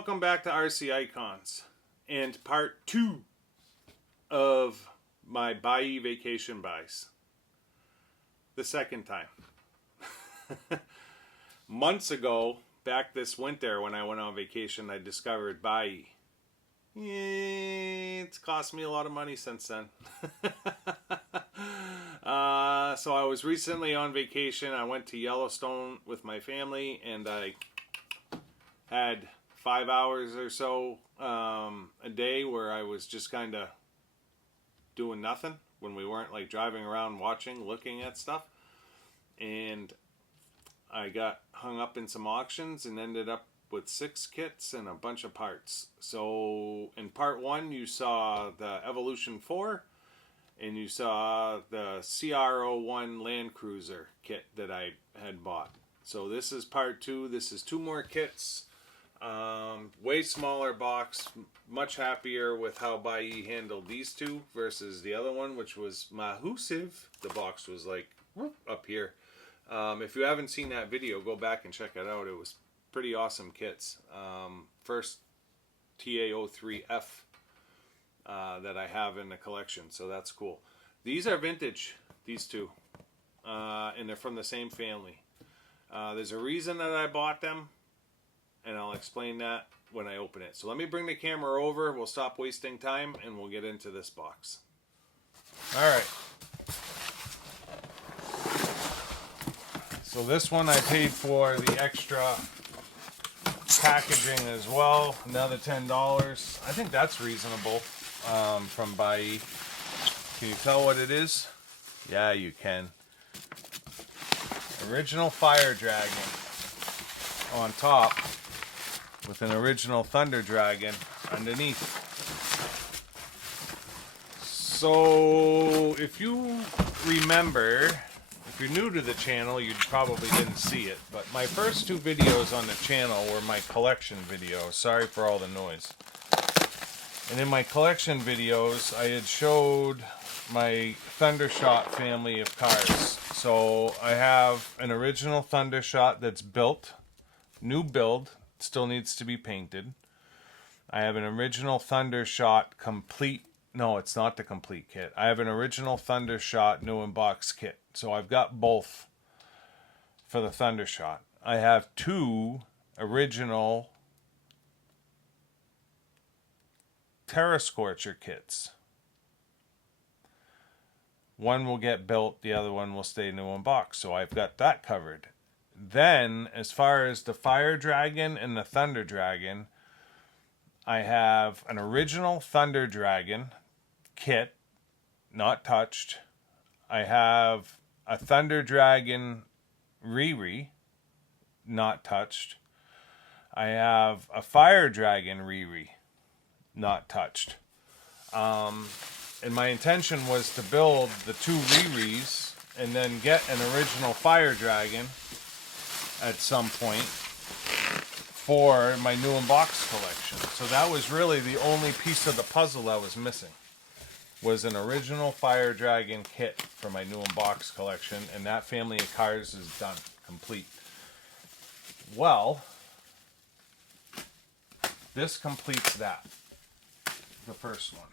welcome back to RC Icons and part 2 of my Buyee vacation buys. The second time. Months ago, back this winter when I went on vacation, I discovered Buyee. It's cost me a lot of money since then. So I was recently on vacation. I went to Yellowstone with my family and I had 5 hours or so a day where I was just kind of doing nothing when we weren't like driving around watching, looking at stuff. And I got hung up in some auctions and ended up with 6 kits and a bunch of parts. So in part 1 you saw the Evolution 4 and you saw the CR01 Land Cruiser kit that I had bought. So this is part 2. This is 2 more kits. Way smaller box. Much happier with how Buyee handled these 2 versus the other one, which was massive. The box was like up here. If you haven't seen that video, go back and check it out. It was pretty awesome kits. First TA03F that I have in the collection, so that's cool. These are vintage, these 2, and they're from the same family. There's a reason that I bought them, and I'll explain that when I open it. So let me bring the camera over, we'll stop wasting time, and we'll get into this box. Alright. So this one I paid for the extra packaging as well, another $10. I think that's reasonable from Buyee. Can you tell what it is? Yeah, you can. Original Fire Dragon on top with an original Thunder Dragon underneath. So if you remember, if you're new to the channel, you probably didn't see it, but my first 2 videos on the channel were my collection videos. Sorry for all the noise. And in my collection videos, I had showed my Thundershot family of cars. So I have an original Thundershot that's built, new build, still needs to be painted. I have an original Thundershot complete. No, it's not the complete kit. I have an original Thundershot new in box kit. So I've got both for the Thundershot. I have 2 original Terra Scorcher kits. One will get built, the other one will stay new in box. So I've got that covered. Then, as far as the Fire Dragon and the Thunder Dragon, I have an original Thunder Dragon kit, not touched. I have a Thunder Dragon Riri, not touched. I have a Fire Dragon Riri, not touched. And my intention was to build the 2 Riris and then get an original Fire Dragon at some point for my new in box collection. So that was really the only piece of the puzzle that was missing, was an original Fire Dragon kit for my new in box collection, and that family of cars is done, complete. Well, this completes that, the first one.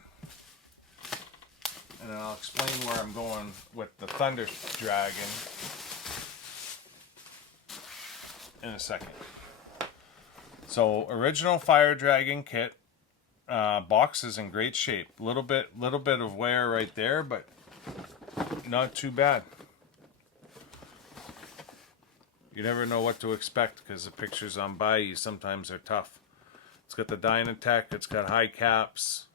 And then I'll explain where I'm going with the Thunder Dragon in a second. So, original Fire Dragon kit. Box is in great shape. Little bit of wear right there, but not too bad. You never know what to expect because the pictures on Buyee sometimes are tough. It's got the Dynatech. It's got high caps.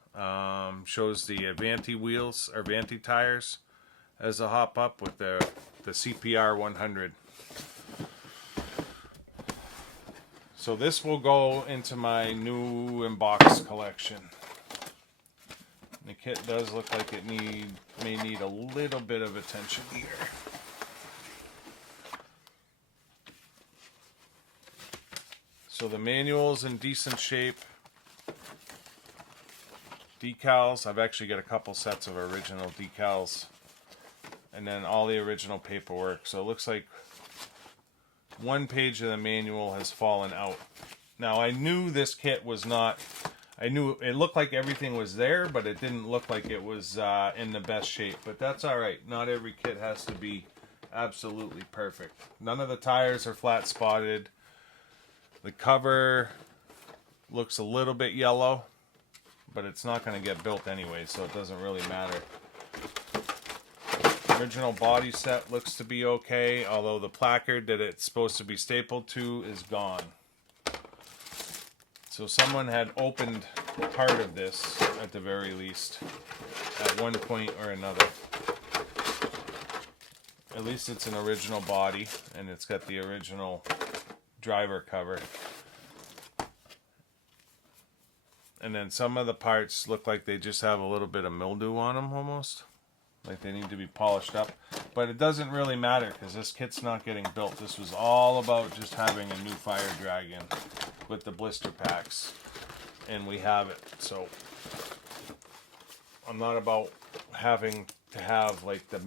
Shows the Avanti wheels or Avanti tires as a hop up with the CPR 100. So this will go into my new in box collection. The kit does look like it may need a little bit of attention here. So the manual's in decent shape. Decals, I've actually got a couple sets of original decals. And then all the original paperwork. So it looks like one page of the manual has fallen out. Now, I knew this kit was not... I knew it looked like everything was there, but it didn't look like it was in the best shape. But that's all right. Not every kit has to be absolutely perfect. None of the tires are flat spotted. The cover looks a little bit yellow, but it's not going to get built anyway, so it doesn't really matter. Original body set looks to be okay, although the placard that it's supposed to be stapled to is gone. So someone had opened part of this, at the very least, at one point or another. At least it's an original body, and it's got the original driver cover. And then some of the parts look like they just have a little bit of mildew on them, almost. Like they need to be polished up. But it doesn't really matter, because this kit's not getting built. This was all about just having a new Fire Dragon with the blister packs, and we have it. So I'm not about having to have like the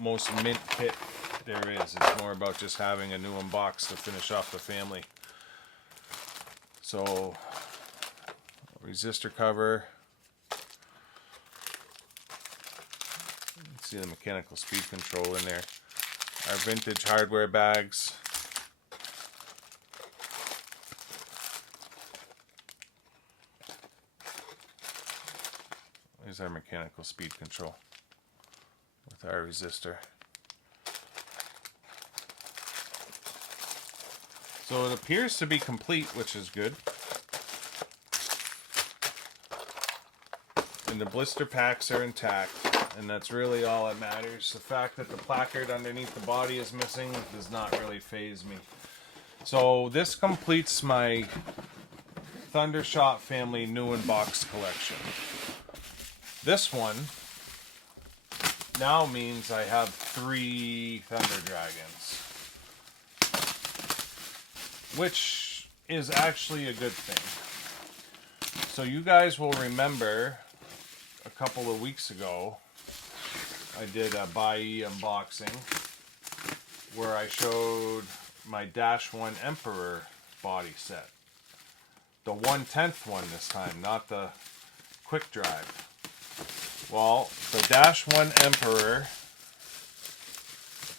most mint kit there is. It's more about just having a new one box to finish off the family. So resistor cover. You can see the mechanical speed control in there. Our vintage hardware bags. There's our mechanical speed control with our resistor. So it appears to be complete, which is good. And the blister packs are intact, and that's really all that matters. The fact that the placard underneath the body is missing does not really faze me. So this completes my Thundershot family new in box collection. This one now means I have 3 Thunder Dragons, which is actually a good thing. So you guys will remember a couple of weeks ago I did a Buyee unboxing where I showed my Dash 1 Emperor body set. The 1/10th one this time, not the quick drive. Well, the Dash 1 Emperor,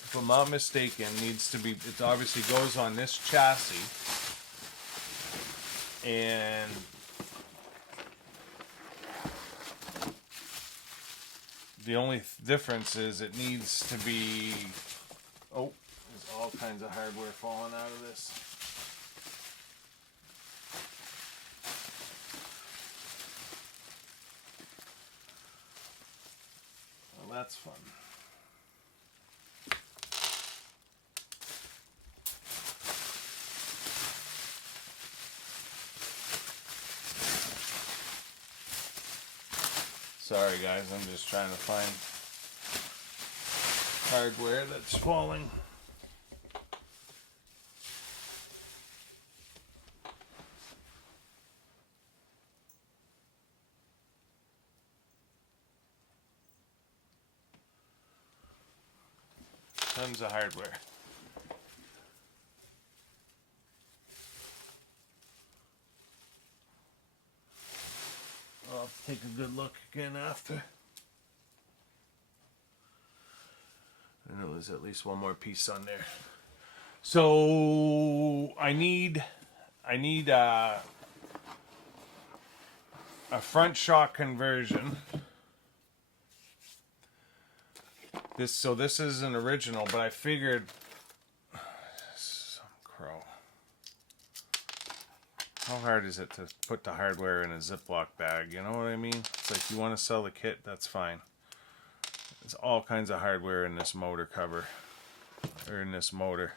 if I'm not mistaken, needs to be, it obviously goes on this chassis, and the only difference is it needs to be, oh, there's all kinds of hardware falling out of this. That's fun. Sorry guys, I'm just trying to find hardware that's falling. Tons of hardware. I'll take a good look again after. I know there's at least one more piece on there. So I need a front shock conversion. This is an original, but I figured some crow. How hard is it to put the hardware in a Ziploc bag? You know what I mean? It's like you want to sell the kit, that's fine. There's all kinds of hardware in this motor cover, or in this motor.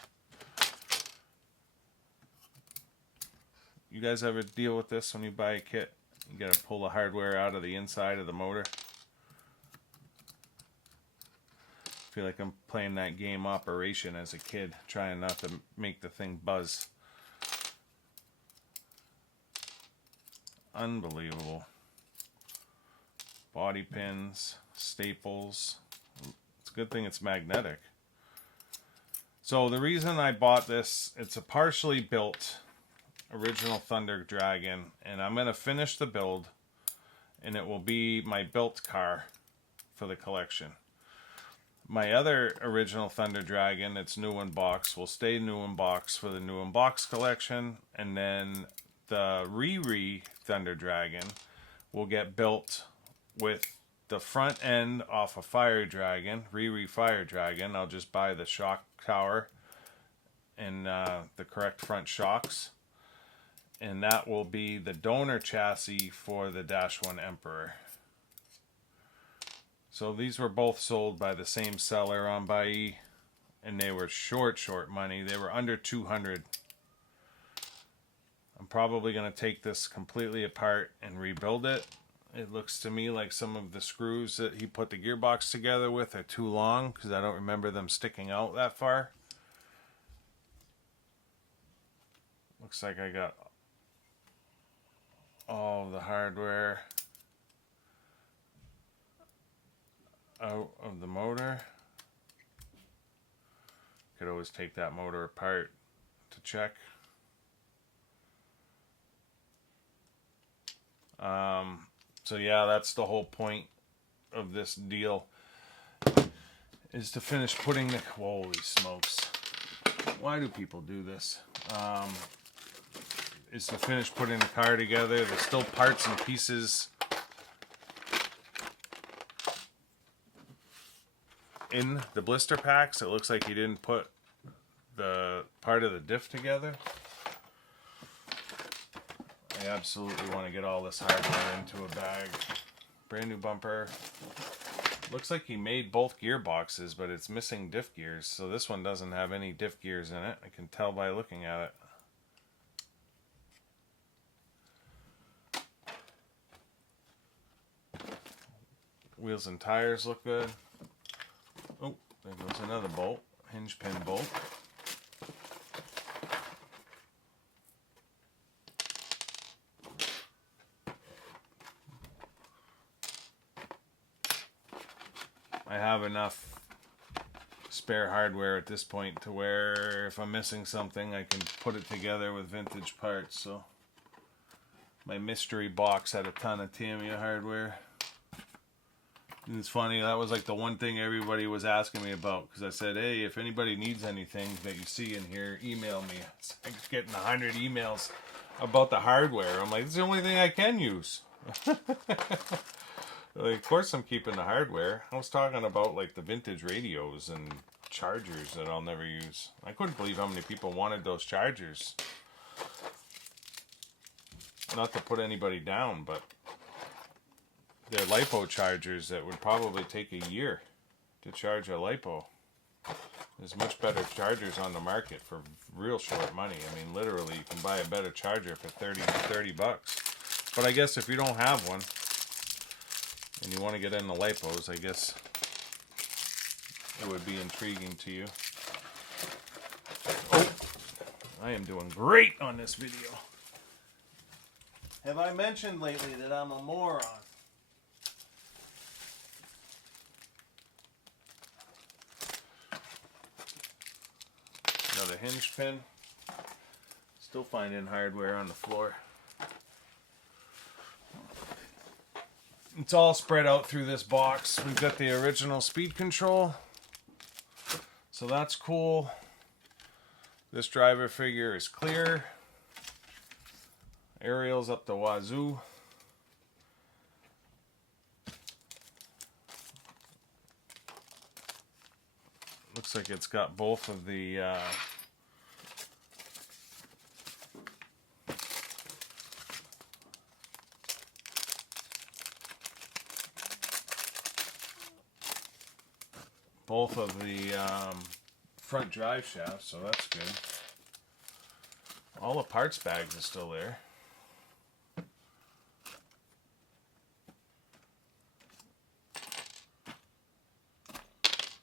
You guys ever deal with this when you buy a kit? You gotta pull the hardware out of the inside of the motor. I feel like I'm playing that game Operation as a kid, trying not to make the thing buzz. Unbelievable. Body pins, staples. It's a good thing it's magnetic. So the reason I bought this, it's a partially built original Thunder Dragon, and I'm going to finish the build, and it will be my built car for the collection. My other original Thunder Dragon, it's new in box, will stay new in box for the new in box collection, and then the Riri Thunder Dragon will get built with the front end off a Fire Dragon, Riri Fire Dragon. I'll just buy the shock tower and the correct front shocks, and that will be the donor chassis for the Dash 1 Emperor. So these were both sold by the same seller on Buyee, and they were short money. They were under 200. I'm probably going to take this completely apart and rebuild it. It looks to me like some of the screws that he put the gearbox together with are too long, because I don't remember them sticking out that far. Looks like I got all of the hardware out of the motor. Could always take that motor apart to check. So yeah, that's the whole point of this deal, is to finish putting the, holy smokes, why do people do this? Is to finish putting the car together. There's still parts and pieces in the blister packs. It looks like he didn't put the part of the diff together. I absolutely want to get all this hardware into a bag. Brand new bumper. Looks like he made both gearboxes, but it's missing diff gears. So this one doesn't have any diff gears in it. I can tell by looking at it. Wheels and tires look good. Oh, there goes another bolt. Hinge pin bolt. I have enough spare hardware at this point to where if I'm missing something, I can put it together with vintage parts. So my mystery box had a ton of Tamiya hardware. And it's funny, that was like the one thing everybody was asking me about, because I said, hey, if anybody needs anything that you see in here, email me. It's like getting 100 emails about the hardware. I'm like, it's the only thing I can use. Like, of course I'm keeping the hardware. I was talking about like the vintage radios and chargers that I'll never use. I couldn't believe how many people wanted those chargers. Not to put anybody down, but they're LiPo chargers that would probably take a year to charge a LiPo. There's much better chargers on the market for real short money. I mean, literally, you can buy a better charger for 30 bucks. But I guess if you don't have one, and you want to get into LiPos, I guess it would be intriguing to you. Oh, I am doing great on this video. Have I mentioned lately that I'm a moron? Another hinge pin. Still finding hardware on the floor. It's all spread out through this box. We've got the original speed control, so that's cool. This driver figure is clear. Aerials up the wazoo. Looks like it's got both of the front drive shafts, so that's good. All the parts bags are still there.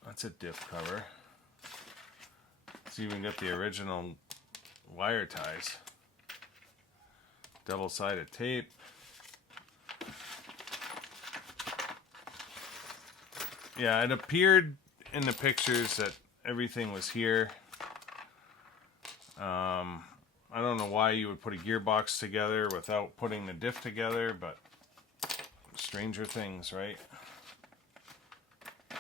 That's a diff cover. It's even got the original wire ties. Double-sided tape. Yeah, it appeared in the pictures that everything was here. I don't know why you would put a gearbox together without putting the diff together, but stranger things, right? I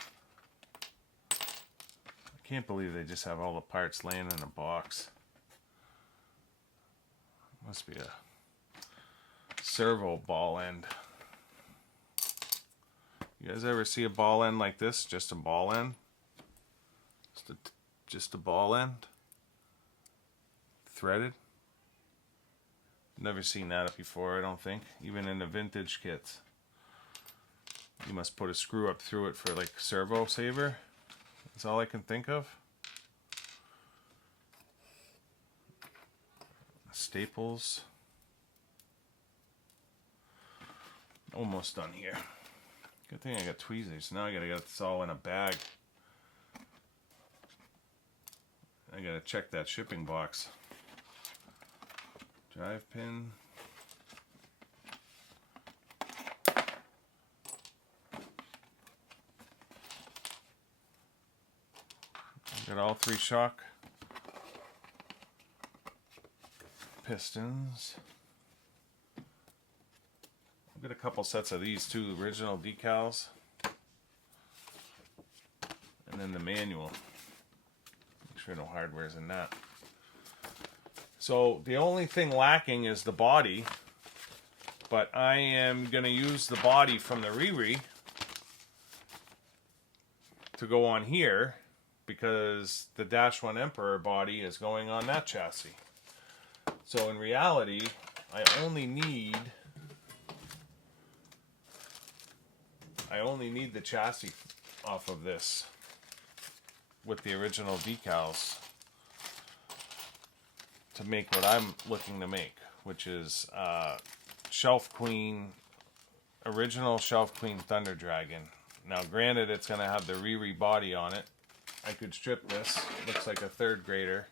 can't believe they just have all the parts laying in a box. Must be a servo ball end. You guys ever see a ball end like this? Just a ball end? Just a ball end? Threaded? Never seen that before, I don't think. Even in the vintage kits. You must put a screw up through it for like servo saver. That's all I can think of. Staples. Almost done here. Good thing I got tweezers. Now I gotta get this all in a bag. I gotta check that shipping box. Drive pin. Got all 3 shock pistons. I've got a couple sets of these too, original decals. And then the manual. Make sure no hardware's in that. So the only thing lacking is the body, but I am going to use the body from the Riri to go on here because the Dash 1 Emperor body is going on that chassis. So in reality, I only need the chassis off of this with the original decals to make what I'm looking to make, which is Shelf Queen, original Shelf Queen Thunder Dragon. Now granted, it's going to have the Riri body on it. I could strip this. Looks like a 3rd grader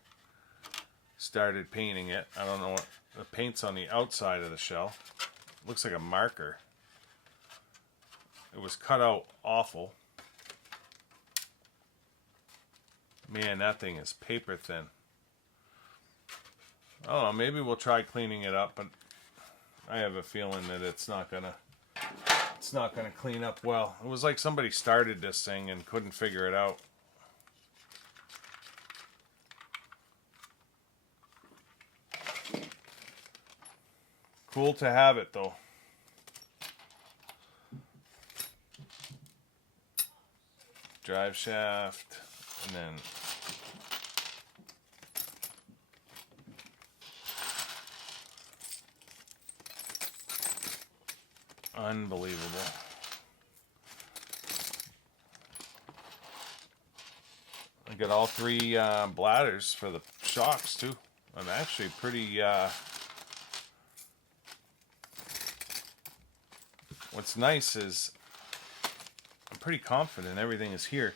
started painting it. I don't know what the paint's on the outside of the shell. Looks like a marker. It was cut out awful. Man, that thing is paper thin. I don't know, maybe we'll try cleaning it up, but I have a feeling that it's not gonna clean up well. It was like somebody started this thing and couldn't figure it out. Cool to have it though. Drive shaft, and then unbelievable. I got all 3 bladders for the shocks too. I'm actually pretty what's nice is I'm pretty confident everything is here.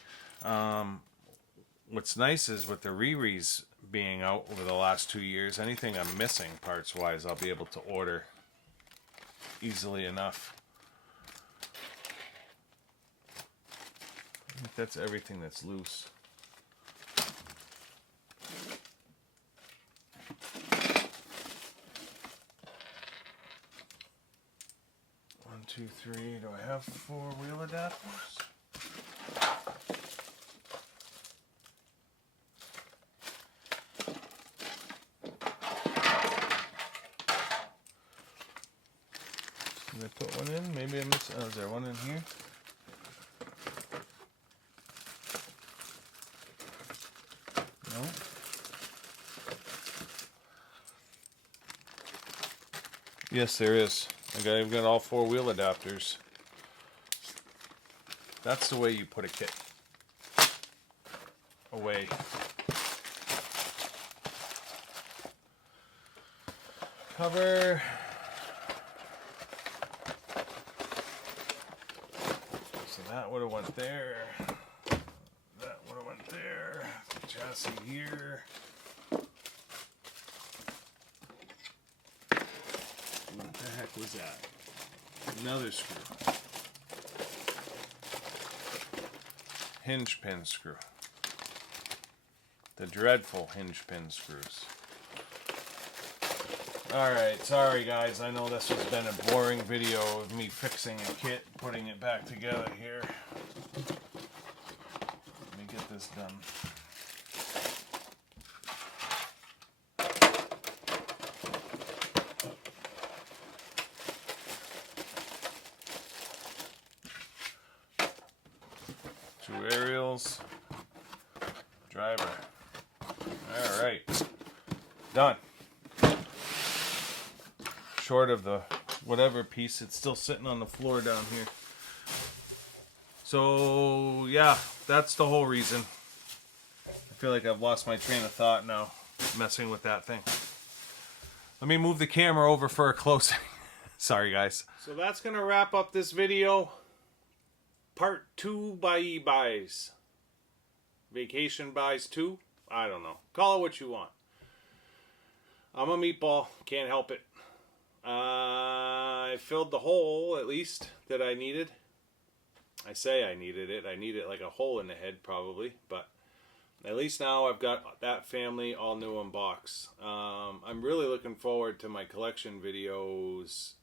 What's nice is with the Riris being out over the last 2 years, anything I'm missing parts wise, I'll be able to order easily enough. I think that's everything that's loose. One, two, three. Do I have 4-wheel adapters? Did I put one in? Maybe I missed. Oh, is there one in here? No. Yes, there is. Okay, I've got all 4-wheel adapters. That's the way you put a kit away. Cover. So that would have went there. That would have went there. The chassis here. What the heck was that? Another screw. Hinge pin screw. The dreadful hinge pin screws. Alright, sorry guys, I know this has been a boring video of me fixing a kit, putting it back together here. Let me get this done. Two aerials, driver. Alright, done. Short of the whatever piece, it's still sitting on the floor down here. So yeah, that's the whole reason. I feel like I've lost my train of thought now, messing with that thing. Let me move the camera over for a closing. Sorry guys. So that's gonna wrap up this video. Part 2 Buyee buys. Vacation buys 2? I don't know. Call it what you want. I'm a meatball. Can't help it. I filled the hole, at least, that I needed. I say I needed it. I need it like a hole in the head, probably. But at least now I've got that family all new in box. I'm really looking forward to my collection videos.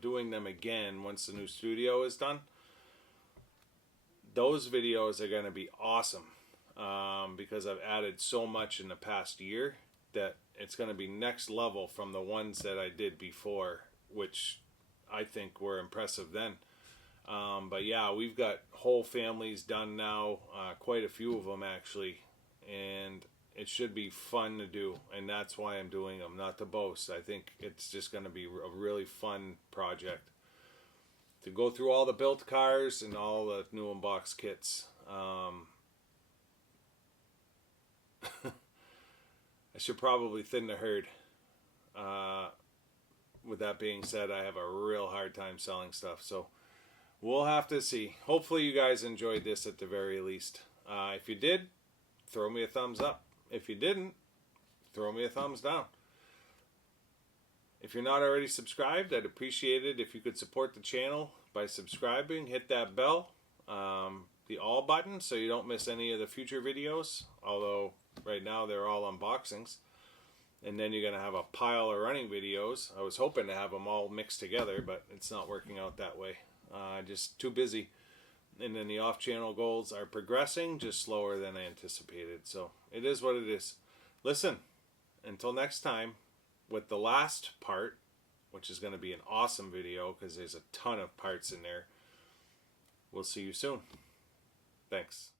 Doing them again once the new studio is done. Those videos are going to be awesome. Because I've added so much in the past year that it's going to be next level from the ones that I did before, which I think were impressive then. But yeah, we've got whole families done now, quite a few of them actually, and it should be fun to do, and that's why I'm doing them, not to boast. I think it's just going to be a really fun project to go through all the built cars and all the new unboxed kits. I should probably thin the herd. With that being said, I have a real hard time selling stuff, so we'll have to see. Hopefully you guys enjoyed this at the very least. If you did, throw me a thumbs up. If you didn't, throw me a thumbs down. If you're not already subscribed, I'd appreciate it if you could support the channel by subscribing. Hit that bell, the all button, so you don't miss any of the future videos, although right now they're all unboxings. And then you're going to have a pile of running videos. I was hoping to have them all mixed together, but it's not working out that way. Just too busy. And then the off-channel goals are progressing, just slower than I anticipated. So it is what it is. Listen, until next time, with the last part, which is going to be an awesome video because there's a ton of parts in there, we'll see you soon. Thanks.